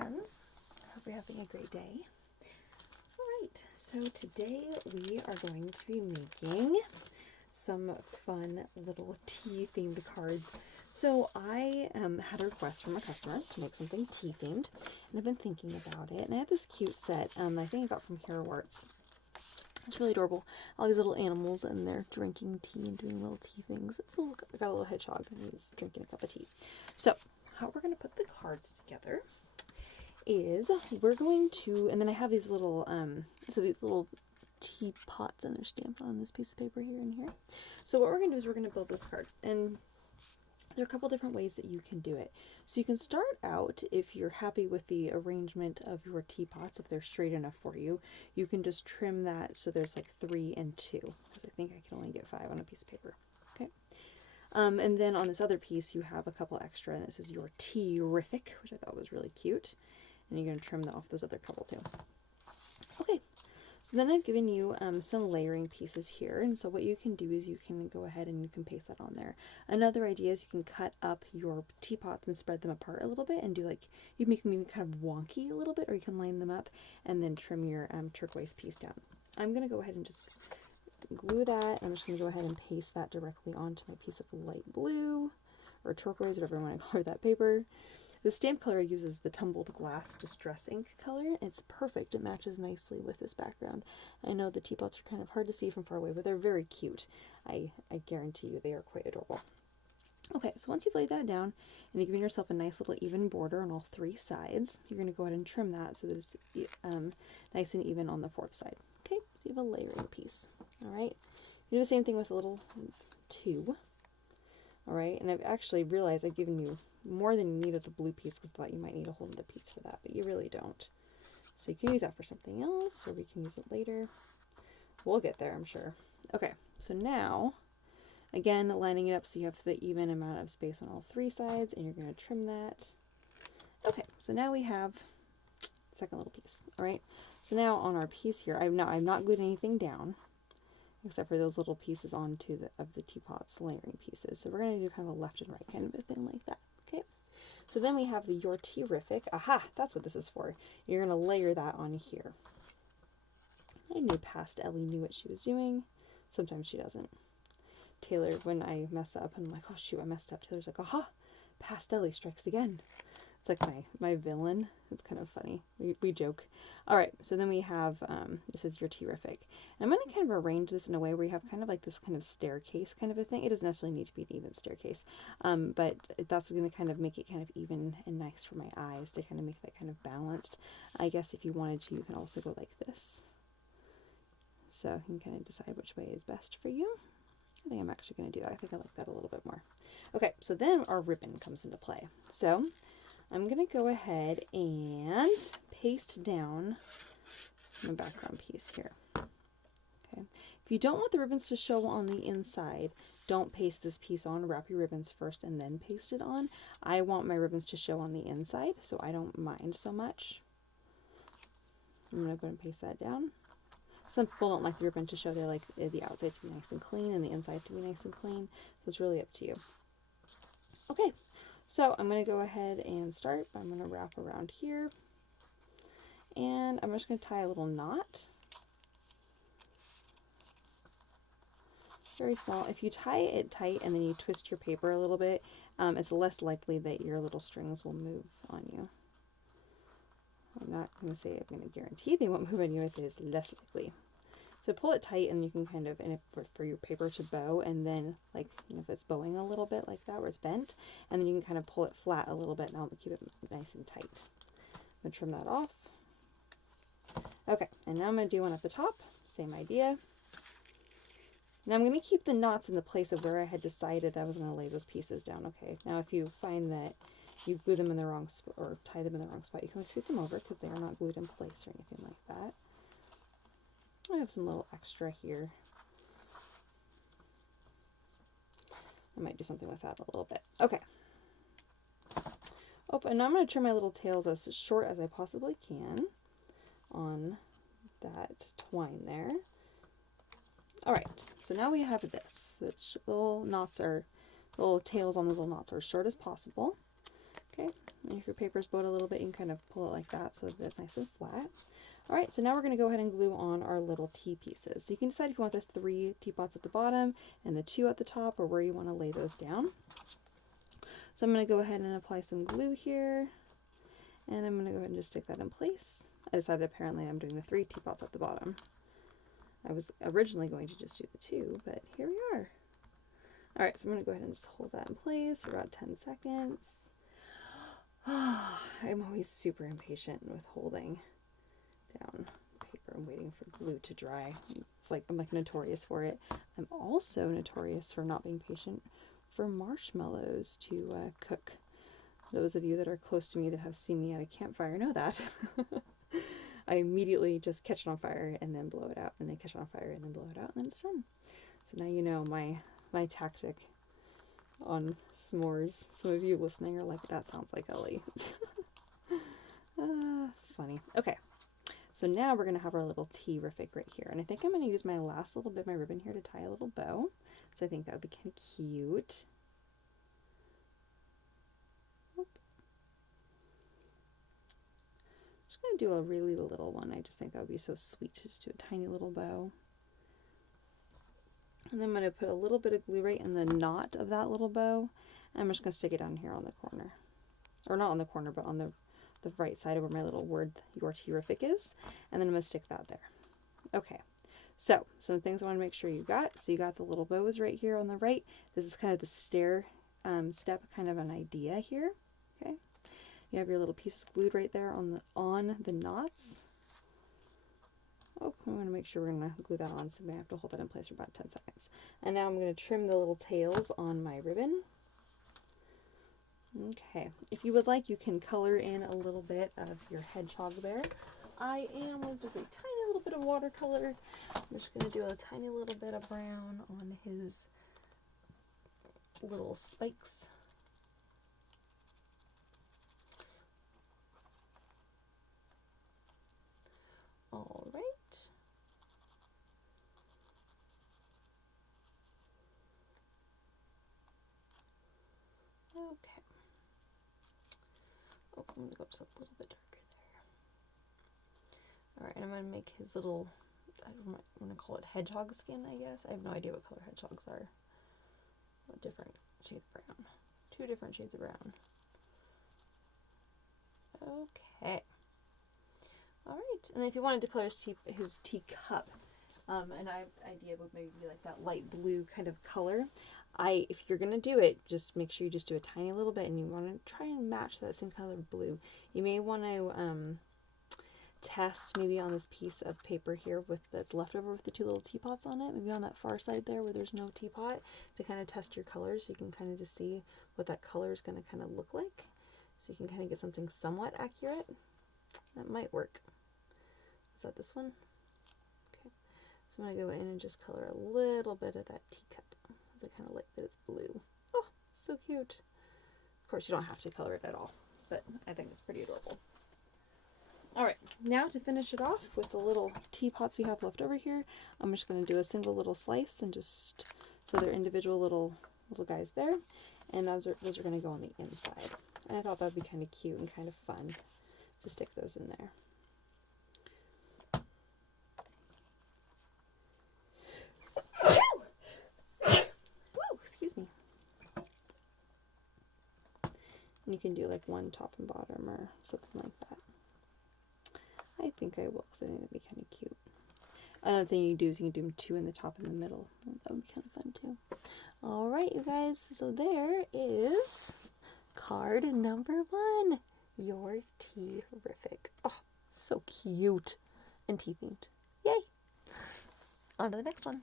friends. I hope you're having a great day. Alright, so today we are going to be making some fun little tea themed cards. So I had a request from a customer to make something tea themed, and I've been thinking about it, and I had this cute set I think I got from Hero Arts. It's really adorable. All these little animals, and they're drinking tea and doing little tea things. So I got a little hedgehog, and he's drinking a cup of tea. So how we're going to put the cards together is we're going to, and then I have these little, these little teapots, and they're stamped on this piece of paper here and here. So what we're going to do is we're going to build this card, and there are a couple different ways that you can do it. So you can start out, if you're happy with the arrangement of your teapots, if they're straight enough for you, you can just trim that so there's like 3 and 2, because I think I can only get 5 on a piece of paper. Okay. And then on this other piece, you have a couple extra, and this is your tea-rific, which I thought was really cute. And you're going to trim off those other couple too. Okay, so then I've given you some layering pieces here, and so what you can do is you can go ahead and you can paste that on there. Another idea is you can cut up your teapots and spread them apart a little bit and do like, you make them even kind of wonky a little bit, or you can line them up and then trim your turquoise piece down. I'm going to go ahead and just glue that. I'm just going to go ahead and paste that directly onto my piece of light blue or turquoise, whatever you want to color that paper. The stamp color uses the tumbled glass distress ink color. It's perfect. It matches nicely with this background. I know the teapots are kind of hard to see from far away, but they're very cute. I guarantee you they are quite adorable. Okay, so once you've laid that down and you've given yourself a nice little even border on all 3 sides, you're going to go ahead and trim that so that it's nice and even on the 4th side. Okay, so you have a layering piece. All right, you do the same thing with a little 2. All right, and I've actually realized I've given you more than you need of the blue piece because I thought you might need a whole other piece for that, but you really don't. So you can use that for something else, or we can use it later. We'll get there, I'm sure. Okay, so now, again, lining it up so you have the even amount of space on all 3 sides, and you're going to trim that. Okay, so now we have the second little piece. All right, so now on our piece here, I've not glued anything down, except for those little pieces onto the teapot's layering pieces. So we're going to do kind of a left and right kind of a thing like that. Okay. So then we have your tea-rific. Aha, that's what this is for. You're going to layer that on here. I knew past Elli knew what she was doing. Sometimes she doesn't. Taylor, when I mess up, and I'm like, oh shoot, I messed up. Taylor's like, aha, past Elli strikes again. It's like my villain. It's kind of funny. We joke. All right, so then we have, this is your tea-rific. And I'm going to kind of arrange this in a way where you have kind of like this kind of staircase kind of a thing. It doesn't necessarily need to be an even staircase, but that's going to kind of make it kind of even and nice for my eyes to kind of make that kind of balanced. I guess if you wanted to, you can also go like this. So you can kind of decide which way is best for you. I think I'm actually going to do that. I think I like that a little bit more. Okay, so then our ribbon comes into play. So I'm going to go ahead and paste down my background piece here. Okay. If you don't want the ribbons to show on the inside, don't paste this piece on. Wrap your ribbons first and then paste it on. I want my ribbons to show on the inside, so I don't mind so much. I'm going to go ahead and paste that down. Some people don't like the ribbon to show. They like the outside to be nice and clean and the inside to be nice and clean. So it's really up to you. Okay, so I'm going to go ahead and start. I'm going to wrap around here. And I'm just going to tie a little knot. Very small. If you tie it tight and then you twist your paper a little bit, it's less likely that your little strings will move on you. I'm not going to say I'm going to guarantee they won't move on you. I say it's less likely. So pull it tight, and you can kind of, and for your paper to bow, and then like, you know, if it's bowing a little bit like that where it's bent, and then you can kind of pull it flat a little bit, and I'll keep it nice and tight. I'm going to trim that off. Okay, and now I'm going to do one at the top. Same idea. Now I'm going to keep the knots in the place of where I had decided I was going to lay those pieces down. Okay, now if you find that you glue them in the wrong spot or tie them in the wrong spot, you can scoot them over because they are not glued in place or anything like that. I have some little extra here. I might do something with that a little bit. Okay. Oh, and now I'm going to trim my little tails as short as I possibly can on that twine there. All right, so now we have this. The little knots are, little tails on those little knots are as short as possible. Okay, and if your paper's bowed a little bit, you can kind of pull it like that so that it's nice and flat. All right, so now we're going to go ahead and glue on our little tea pieces. So you can decide if you want the 3 teapots at the bottom and the 2 at the top, or where you want to lay those down. So I'm going to go ahead and apply some glue here, and I'm going to go ahead and just stick that in place. I decided apparently I'm doing the 3 teapots at the bottom. I was originally going to just do the 2, but here we are. All right, so I'm going to go ahead and just hold that in place for about 10 seconds. I'm always super impatient with holding down paper and waiting for glue to dry. I'm like notorious for it. I'm also notorious for not being patient for marshmallows to cook. Those of you that are close to me that have seen me at a campfire know that. I immediately just catch it on fire and then blow it out, and then catch it on fire and then blow it out, and then it's done. So now you know my tactic on s'mores. Some of you listening are like, that sounds like Elli. Funny. Okay. So now we're going to have our little tea-rific right here. And I think I'm going to use my last little bit of my ribbon here to tie a little bow. So I think that would be kind of cute. I'm just going to do a really little one. I just think that would be so sweet to just do a tiny little bow. And then I'm going to put a little bit of glue right in the knot of that little bow. And I'm just going to stick it down here on the corner. Or not on the corner, but on the right side of where my little word, your tea-rific, is. And then I'm going to stick that there. Okay, so some things I want to make sure you got. So you got the little bows right here on the right. This is kind of the stair step kind of an idea here. Okay, you have your little pieces glued right there on the knots. Oh, I want to make sure we're going to glue that on, so we have to hold that in place for about 10 seconds. And now I'm going to trim the little tails on my ribbon. Okay, if you would like, you can color in a little bit of your hedgehog there. I am with just a tiny little bit of watercolor. I'm just going to do a tiny little bit of brown on his little spikes. All right. Okay. Oh, I'm going to go just a little bit darker there. Alright, and I'm going to make his little, I want to call it hedgehog skin, I guess. I have no idea what color hedgehogs are. A different shade of brown. 2 different shades of brown. Okay. Alright, and then if you wanted to color his teacup, an idea would maybe be like that light blue kind of color. If you're going to do it, just make sure you just do a tiny little bit, and you want to try and match that same color of blue. You may want to test maybe on this piece of paper here that's left over with the 2 little teapots on it, maybe on that far side there where there's no teapot, to kind of test your colors, so you can kind of just see what that color is going to kind of look like, so you can kind of get something somewhat accurate. That might work. Is that this one? Okay, so I'm going to go in and just color a little bit of that teacup. I kind of like that it's blue. Oh, so cute. Of course, you don't have to color it at all, but I think it's pretty adorable. Alright, now to finish it off with the little teapots we have left over here, I'm just going to do a single little slice, and just so they're individual little guys there, and those are going to go on the inside. And I thought that would be kind of cute and kind of fun to stick those in there. Excuse me. And you can do like one top and bottom or something like that. I think I will, because I think that'd be kind of cute. Another thing you can do is you can do 2 in the top and the middle. That would be kind of fun too. Alright, you guys, so there is card number 1. Your tea-rific. Oh, so cute. And tea-themed. Yay! On to the next one.